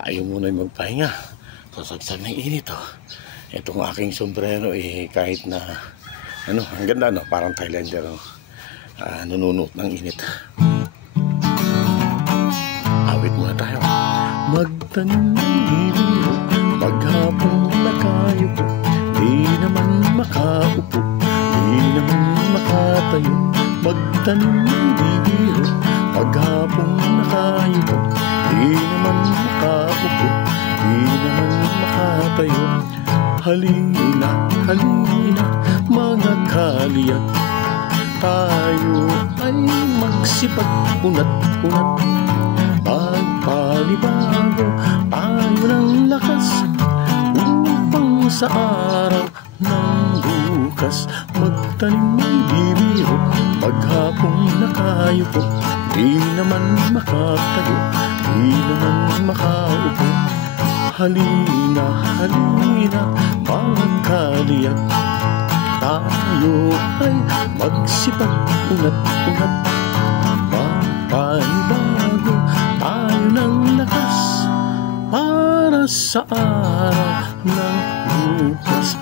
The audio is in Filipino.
Tayo muna magpahinga. Sasagsag ng init, oh. Itong aking sombrero, kahit na, ang ganda, no? Parang Thailander, oh. Nununot ng init. Awit muna tayo. Magtanim ng bibiro, maghapong nakayupo, di naman makaupo, di naman makatayo. Magtanim ng bibiro, maghapong nakayupo, di naman makaupo, di naman makatayo. Halina, halina, mga kaliyat, tayo ay magsipag-unat-unat. Magpanibago tayo ng lakas upang sa araw ng bukas. Magtanim ng bibiro, maghapong nakayupo, di naman makatayo, di naman makaupo. Halina, halina, mga kaliyat, tayo ay magsipag-unat-unat. Magpanibago tayo ng lakas para sa araw ng bukas.